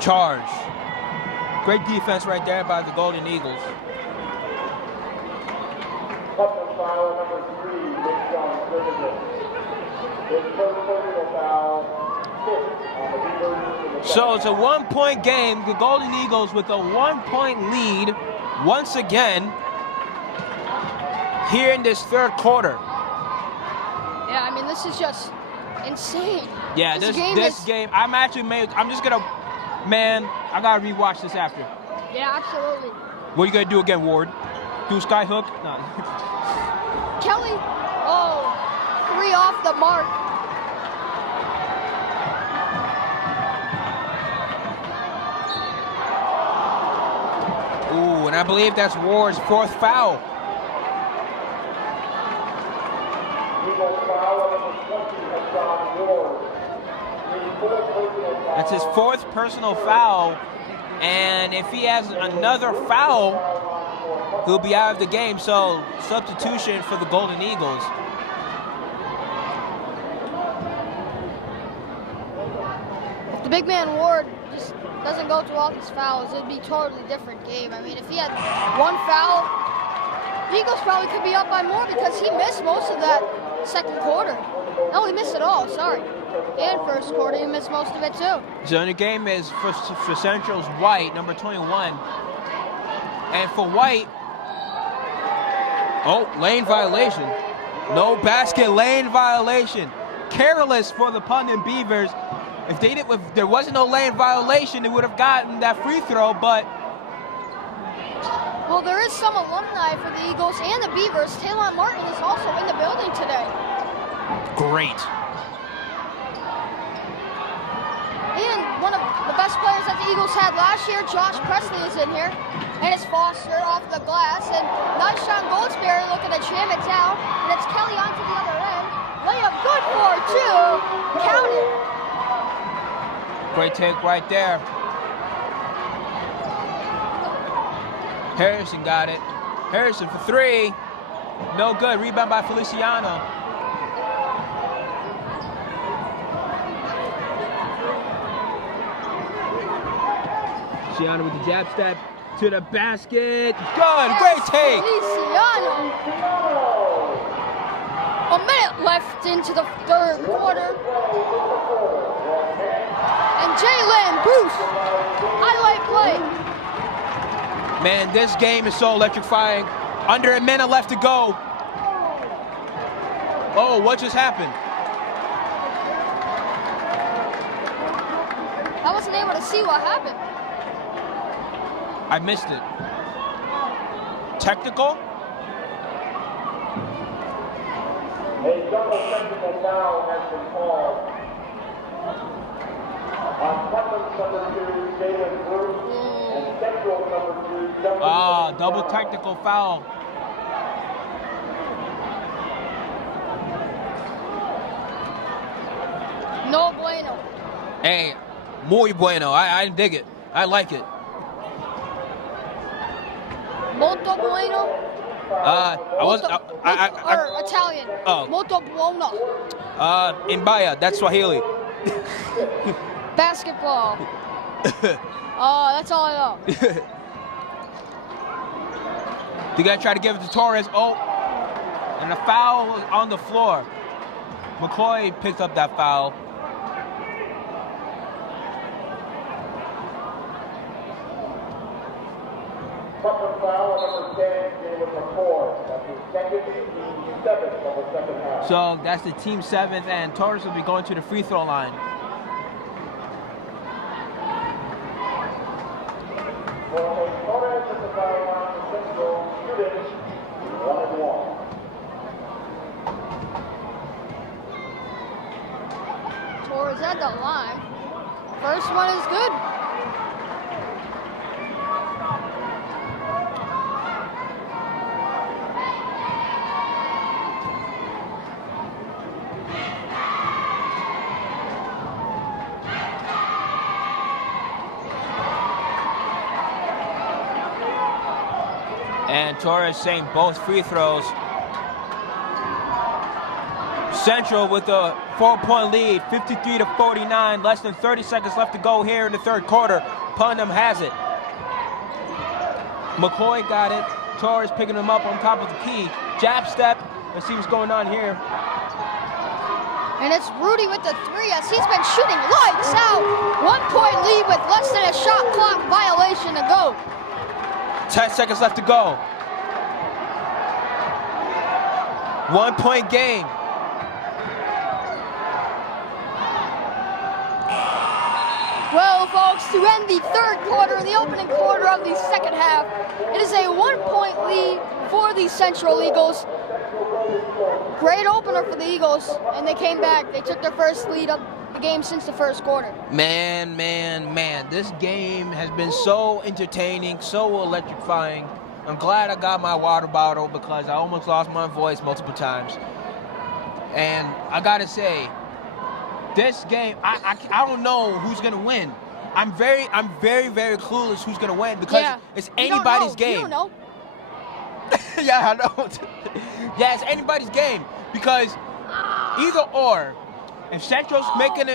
charge. Great defense right there by the Golden Eagles. Putnam foul number 3, Nick Jones, his first personal foul, 5th on the Beavers in the So it's a 1-point game. The Golden Eagles with a 1-point lead once again here in this third quarter. Yeah, I mean, this is just insane. Yeah, this game, I gotta rewatch this after. Yeah, absolutely. What are you gonna do again, Ward? Do a sky hook? No. Kelly, 3 off the mark. Ooh, and I believe that's Ward's 4th foul. Eagles foul That's his 4th personal foul, and if he has another foul, he'll be out of the game. So substitution for the Golden Eagles. If the big man Ward just doesn't go through all these fouls, it'd be a totally different game. I mean, if he had 1 foul, the Eagles probably could be up by more because he missed most of that second quarter. No, he missed it all, sorry. And first quarter, he missed most of it too. So the game is for Central's White, number 21. And for White, oh, lane violation. No basket, lane violation. Careless for the Putnam Beavers. If there wasn't no lane violation, they would have gotten that free throw, but... Well, there is some alumni for the Eagles and the Beavers. Taylon Martin is also in the building today. Great. And one of the best players that the Eagles had last year, Josh Presley, is in here. And it's Foster off the glass. And nice Sean Goldsberry looking to jam it down. And it's Kelly onto the other end. Layup good for 2. Count it. Great take right there. Harrison got it. Harrison for 3. No good. Rebound by Feliciano. Feliciano with the jab step to the basket. Good. Great take. Feliciano. A minute left into the third quarter. And Jalen Bruce. Highlight play. Man, this game is so electrifying. Under a minute left to go. Oh, what just happened? I wasn't able to see what happened. I missed it. Technical? A double technical foul has been called on Putnam's number 2, Jalen Bruce, and Central number 2, Double technical foul. No bueno. Hey, muy bueno. I dig it. I like it. Molto bueno. Or Italian. Oh. Molto buono. Imbaya, that's Swahili. Basketball. That's all I know. They gotta try to give it to Torres. Oh, and the foul was on the floor. McCoy picked up that foul. Putnam foul number 10, Jalen McCoy. That's his second, team 7th of the second half. So that's the team 7th, and Torres will be going to the free throw line. Well, Torres at the foul line for Central, shooting 1-1. Torres at the line. First one is good. And Torres saying both free throws. Central with a 4-point lead, 53-49. Less than 30 seconds left to go here in the third quarter. Putnam has it. McCoy got it. Torres picking him up on top of the key. Jab step. Let's see what's going on here. And it's Rudy with the 3 as he's been shooting lights out. 1-point lead with less than a shot clock violation to go. 10 seconds left to go. 1-point game. Well, folks, to end the third quarter and the opening quarter of the second half, it is a 1-point lead for the Central Eagles. Great opener for the Eagles, and they came back. They took their first lead of the game since the first quarter. Man. This game has been so entertaining, so electrifying. I'm glad I got my water bottle because I almost lost my voice multiple times. And I gotta say, this game, I don't know who's gonna win. I'm very clueless who's gonna win because it's anybody's game. You don't know. Yeah, I know. Yeah, it's anybody's game because either or. If Central's making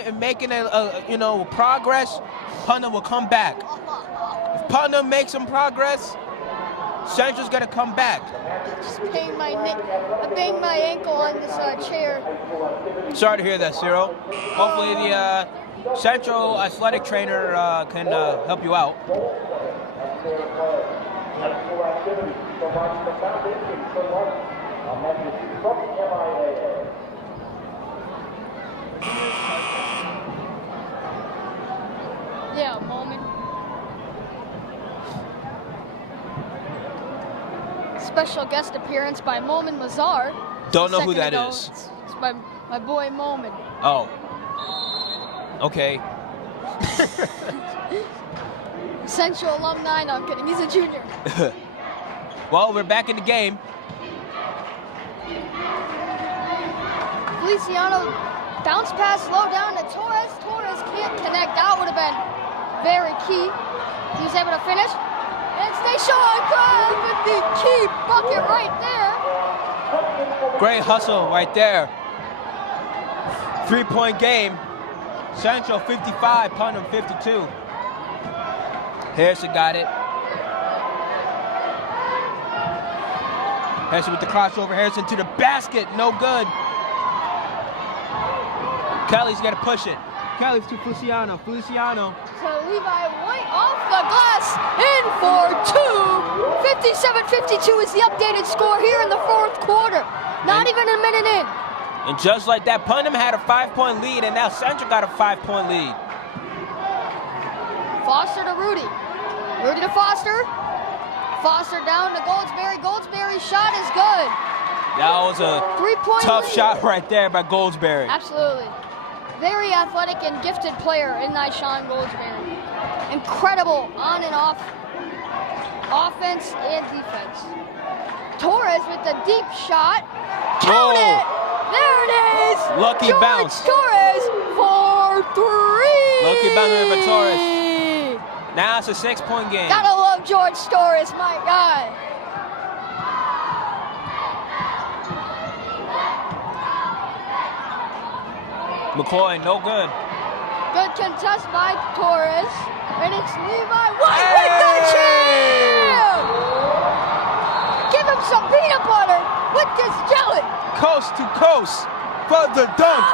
a progress, Putnam will come back. If Putnam makes some progress, Central's gonna come back. Just banged my neck. I banged my ankle on this chair. Sorry to hear that, Cyril. Hopefully the Central athletic trainer can help you out. Yeah, moment. Special guest appearance by Momin Mazar. Don't know who that is. It's my boy Momin. Oh. Okay. Central alumni. No, I'm kidding. He's a junior. Well, we're back in the game. Feliciano bounce pass low down to Torres. Torres can't connect. That would have been very key. He was able to finish. And Station Crab with the key bucket right there. Great hustle right there. 3-point game. Central 55, Putnam 52. Harrison got it. Harrison with the crossover. Harrison to the basket. No good. Kelly's got to push it. Kelly to Feliciano. Feliciano. So Levi White off the glass. In for two. 57-52 is the updated score here in the fourth quarter. Not even a minute in. And just like that, Putnam had a 5-point lead, and now Central got a 5-point lead. Foster to Rudy. Rudy to Foster. Foster down to Goldsberry. Goldsberry's shot is good. That was a 3-point tough lead. shot right there by Goldsberry. Absolutely. Very athletic and gifted player in Sean Goldsberry. Incredible on and off offense and defense. Torres with the deep shot. Count it! There it is! Lucky George bounce. Torres for three! Lucky bounce for Torres. Now it's a 6-point game. Gotta love George Torres, my guy. McCoy, no good. Good contest by Torres. And it's Levi White with the jam! Give him some peanut butter with this jelly. Coast to coast for the dunk.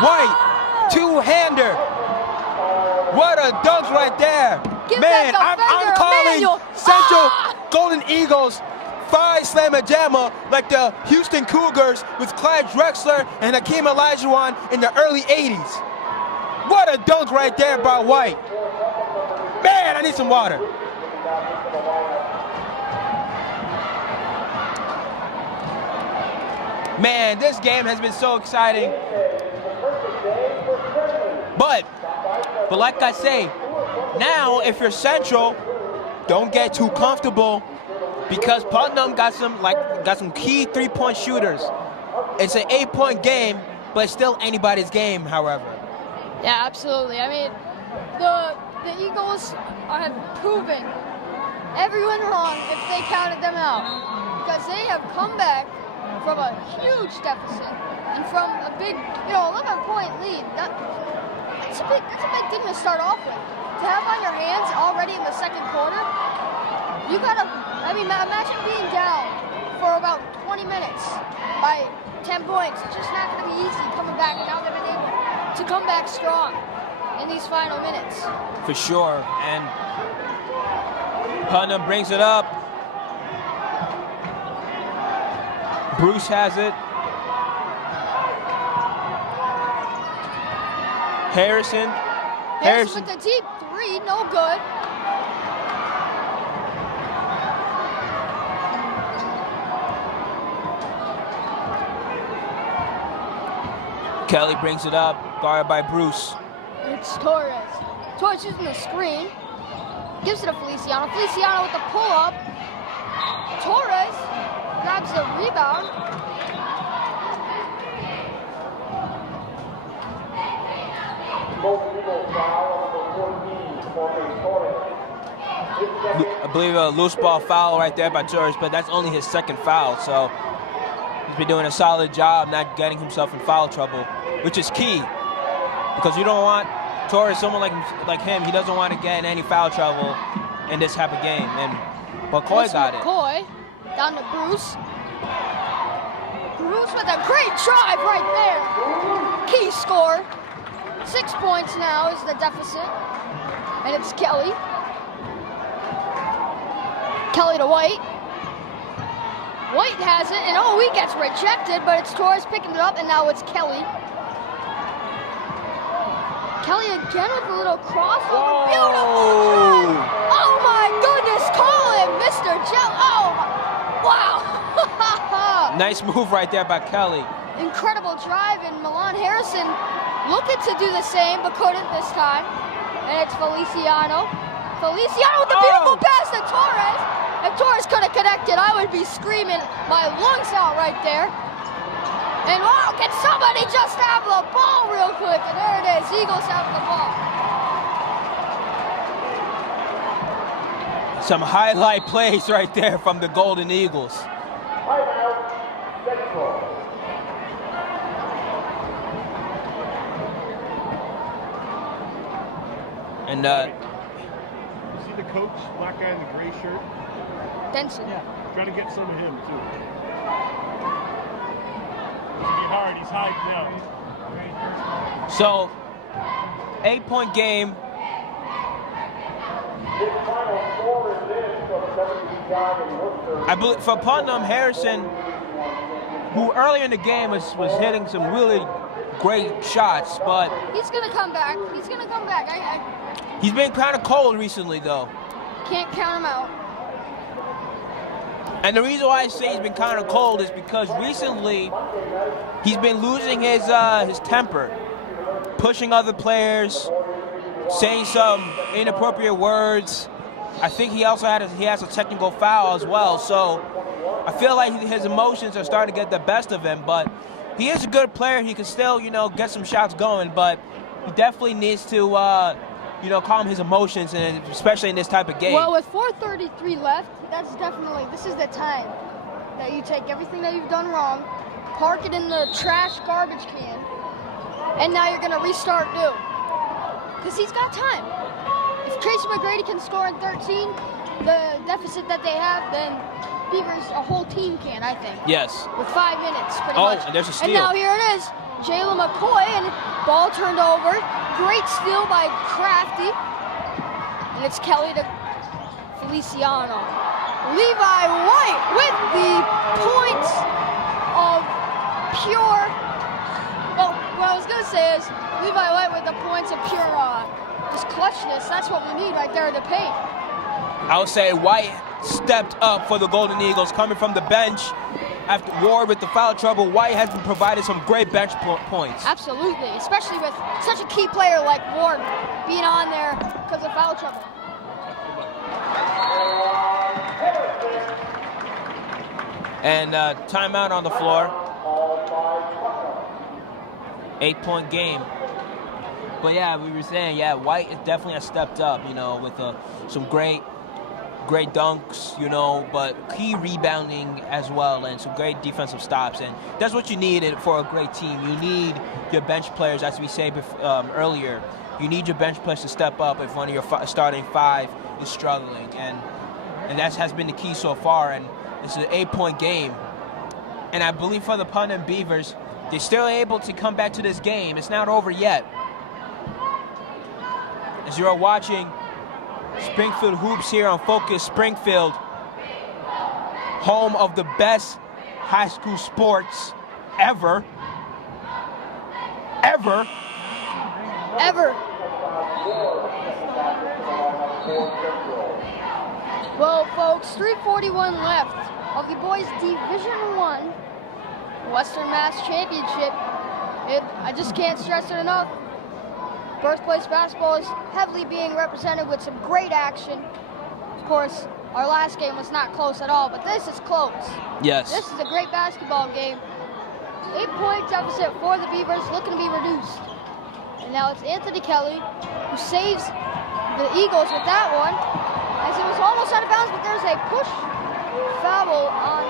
White, two-hander. What a dunk right there. Give Man, that I'm defender calling Emmanuel. Central Golden Eagles 5-slammer-jammer like the Houston Cougars with Clyde Drexler and Hakeem Olajuwon in the early 80s. What a dunk right there by White. Man, I need some water. Man, this game has been so exciting. But like I say, now if you're Central, don't get too comfortable because Putnam got some key 3-point shooters. It's an 8-point game, but it's still anybody's game, however. Yeah, absolutely. I mean, the Eagles have proven everyone wrong if they counted them out because they have come back from a huge deficit and from a big, 11-point lead. That's a big thing to start off with. To have on your hands already in the second quarter, you gotta, imagine being down for about 20 minutes by 10 points. It's just not gonna be easy coming back. Now they've been able to come back strong in these final minutes. For sure, and Putnam brings it up. Bruce has it. Harrison with the deep three, no good. Kelly brings it up, guarded by Bruce. It's Torres. Torres using the screen. Gives it to Feliciano. Feliciano with the pull-up. Torres grabs the rebound. Golden Eagles foul on number 14, Jorge Torres. I believe a loose ball foul right there by Torres, but that's only his second foul, so he's been doing a solid job not getting himself in foul trouble, which is key, because you don't want Torres, someone like him, he doesn't want to get in any foul trouble in this type of game, and McCoy got it. McCoy down to Bruce. Bruce with a great drive right there. Key score. 6 points now is the deficit, and it's Kelly. Kelly to White. White has it, and oh, he gets rejected, but it's Torres picking it up, and now it's Kelly. Kelly again with a little crossover. Whoa. Beautiful drive. Oh my goodness, call him Mr. Gel. Oh, wow. Nice move right there by Kelly. Incredible drive, and Milan Harrison looking to do the same, but couldn't this time. And it's Feliciano. Feliciano with the beautiful pass to Torres. If Torres could have connected, I would be screaming my lungs out right there. And wow, can somebody just have the ball real quick? And there it is, Eagles have the ball. Some highlight plays right there from the Golden Eagles. Timeout, Central. And You see the coach, black guy in the gray shirt? Denson. Yeah. Trying to get some of him, too. It's going to be hard. He's hiding out. so, 8-point game. His final score is this from 75 in Worcester. I believe for Putnam, Harrison, who earlier in the game was hitting some really great shots, but He's gonna come back. He's gonna come back. I he's been kind of cold recently, though. can't count him out. And the reason why I say he's been kind of cold is because recently he's been losing his temper, pushing other players, saying some inappropriate words. I think he also has a technical foul as well. So I feel like his emotions are starting to get the best of him. But he is a good player. He can still, get some shots going. But he definitely needs to, calm his emotions, and especially in this type of game. Well, with 4:33 left, this is the time that you take everything that you've done wrong, park it in the trash garbage can, and now you're gonna restart new. Because he's got time. If Tracy McGrady can score in 13, the deficit that they have, then Beavers, a whole team can, I think. Yes. With 5 minutes, pretty much. And there's a steal. And now here it is. Jalen McCoy, and ball turned over. Great steal by Crafty. And it's Kelly to Feliciano. Levi White with the points of pure. Well, what I was going to say is Levi White with the points of pure just clutchness. That's what we need right there in the paint. I would say White stepped up for the Golden Eagles, coming from the bench. After Ward with the foul trouble, White has been provided some great bench points. Absolutely, especially with such a key player like Ward being on there because of foul trouble. And timeout on the floor. 8-point game. But yeah, we were saying, White definitely has stepped up, with some great dunks, but key rebounding as well, and some great defensive stops. And that's what you need for a great team. You need your bench players, as we said earlier. You need your bench players to step up if one of your starting five is struggling. And that has been the key so far. And it's an 8-point game. And I believe for the Putnam Beavers, they're still able to come back to this game. It's not over yet. As you're watching Springfield Hoops here on Focus Springfield, home of the best high school sports ever. Well, folks, 3:41 left of the boys' Division I Western Mass Championship. I just can't stress it enough. Birthplace basketball is heavily being represented with some great action. Of course, our last game was not close at all, but this is close. Yes. This is a great basketball game. 8-point deficit for the Beavers, looking to be reduced. And now it's Anthony Kelly who saves the Eagles with that one, as it was almost out of bounds, but there's a push foul on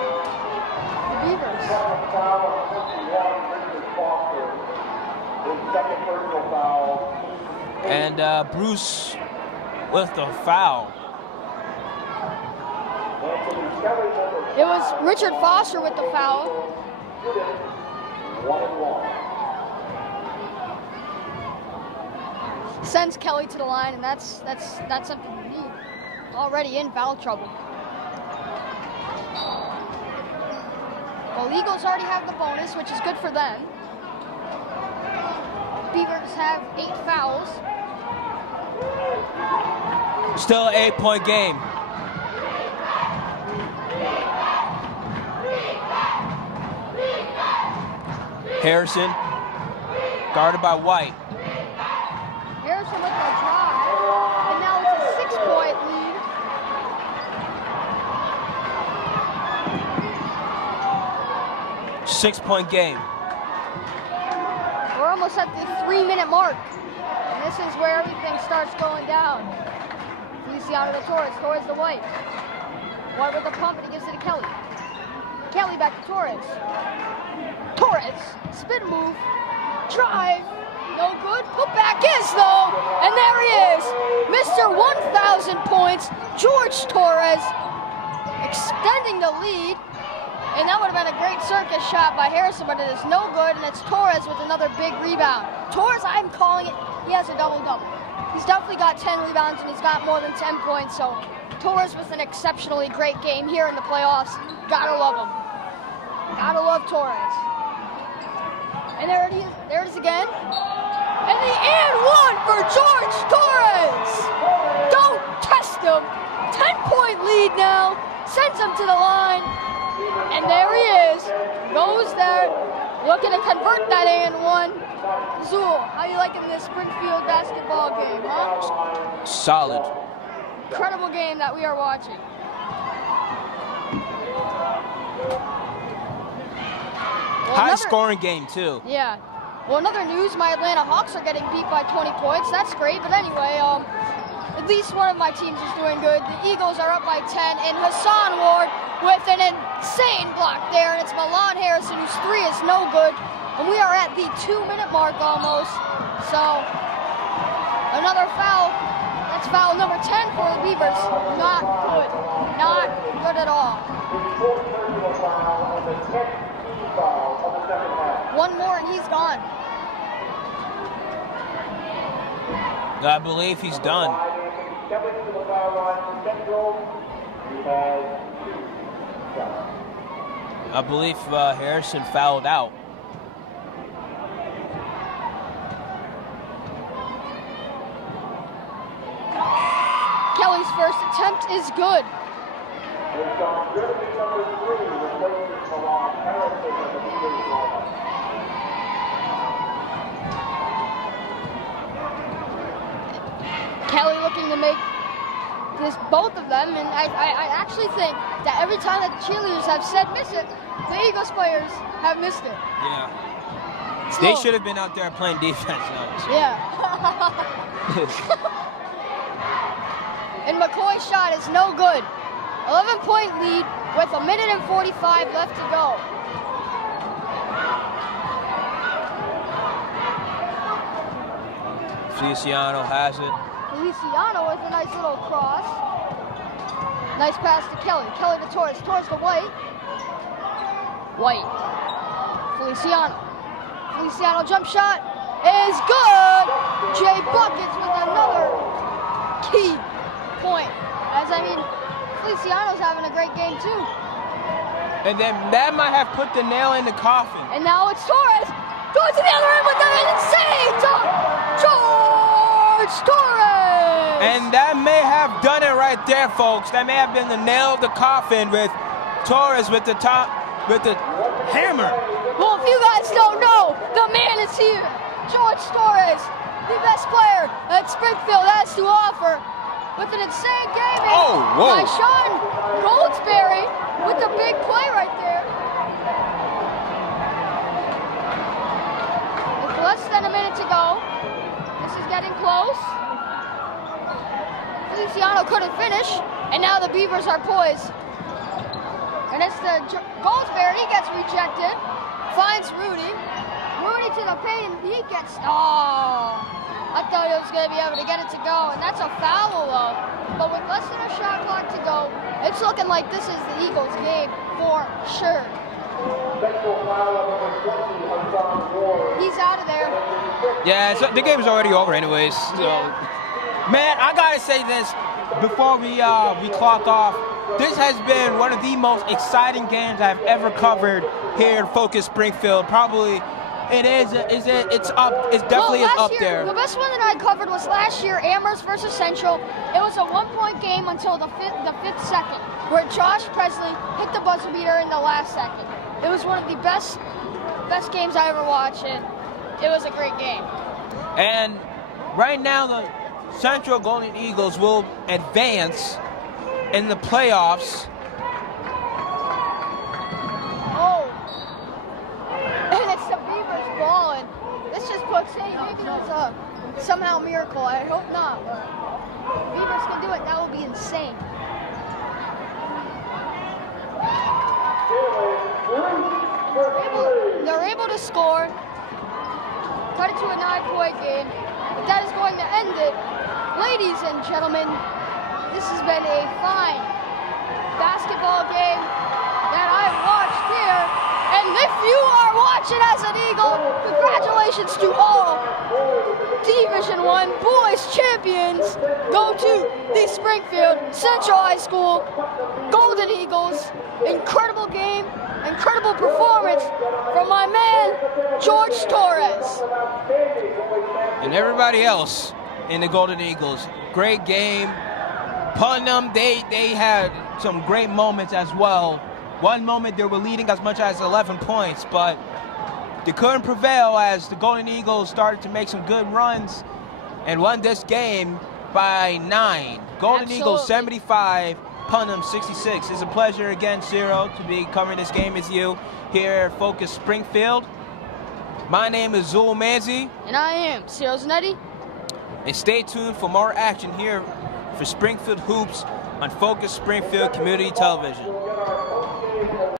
the Beavers. And Bruce with the foul. It was Richard Foster with the foul. Sends Kelly to the line, and that's something we need. Already in foul trouble. Well, Eagles already have the bonus, which is good for them. Beavers have 8 fouls. Still an 8-point game. Harrison, guarded by White. Harrison with the drive, and now it's a 6-point lead. Six-point game. We're almost at the 3-minute mark, and this is where everything starts going down. Feliciano to Torres, Torres to White. White with the pump, and he gives it to Kelly. Kelly back to Torres. Torres, spin move, drive, no good. Put back is though, and there he is, Mr. 1,000 points, George Torres, extending the lead. And that would have been a great circus shot by Harrison, but it is no good, and it's Torres with another big rebound. Torres, I'm calling it, he has a double-double. He's definitely got 10 rebounds, and he's got more than 10 points, so Torres with an exceptionally great game here in the playoffs. Gotta love him. Gotta love Torres. And there it is again. And the and one for George Torres. Don't test him. 10-point lead now, sends him to the line. And there he is, goes there, looking to convert that and one. Zool, how you liking this Springfield basketball game, huh? Solid. Incredible game that we are watching. Well, High-scoring game, too. Yeah. Well, another news, my Atlanta Hawks are getting beat by 20 points. That's great, but anyway, at least one of my teams is doing good. The Eagles are up by 10, and Hassan Ward with an insane block there, and it's Milan Harrison, whose 3 is no good. And we are at the 2-minute mark almost. So, another foul. That's foul number 10 for the Beavers. Not good. Not good at all. One more and he's gone. I believe he's done. I believe Harrison fouled out. Kelly's first attempt is good. Kelly looking to make this both of them, and I actually think that every time that the cheerleaders have said miss it, the Eagles players have missed it. Yeah. They should have been out there playing defense now. Yeah. And McCoy's shot is no good. 11-point lead with 1:45 left to go. Feliciano has it. Feliciano with a nice little cross. Nice pass to Kelly. Kelly to Torres. Torres to White. White. Feliciano. Feliciano jump shot is good. Jay Buckets with another key point. As I mean, Feliciano's having a great game too. And then that might have put the nail in the coffin. And now it's Torres. Going to the other end with an insane dunk. George Torres. And that may have done it right there, folks. That may have been the nail of the coffin with Torres with the hammer. Well, if you guys don't know, the man is here. George Torres, the best player that Springfield has to offer, with an insane game by Sean Goldsberry with the big play right there. With less than a minute to go, getting close. Feliciano couldn't finish, and now the Beavers are poised. And it's the Goldsberry, he gets rejected. Finds Rudy. Rudy to the paint, he gets, I thought he was going to be able to get it to go, and that's a foul though. But with less than a shot clock to go, it's looking like this is the Eagles' game for sure. He's out of there. Yeah, so the game's already over anyways. So, man, I gotta say this before we clock off. This has been one of the most exciting games I've ever covered here in Focus Springfield. Probably. It is. It's up. It definitely is up there. The best one that I covered was last year, Amherst versus Central. It was a 1-point game until the fifth second, where Josh Presley hit the buzzer beater in the last second. It was one of the best games I ever watched, and it was a great game. And right now, the Central Golden Eagles will advance in the playoffs. This just puts maybe there's a somehow miracle. I hope not, but if Beavers can do it, that would be insane. They're able to score, cut it to a 9-point game, but that is going to end it. Ladies and gentlemen, this has been a fine basketball game that I watched here. And if you are watching as an Eagle, congratulations to all Division I boys champions. Go to the Springfield Central High School Golden Eagles. Incredible game, incredible performance from my man, George Torres. And everybody else in the Golden Eagles. Great game. Putnam, they had some great moments as well. One moment they were leading as much as 11 points, but they couldn't prevail as the Golden Eagles started to make some good runs and won this game by 9. Golden Eagles 75, Putnam 66. It's a pleasure again, Ciro, to be covering this game with you here at Focus Springfield. My name is Zul Manzi. And I am Ciro Zanetti. And stay tuned for more action here for Springfield Hoops on Focus Springfield Community Television.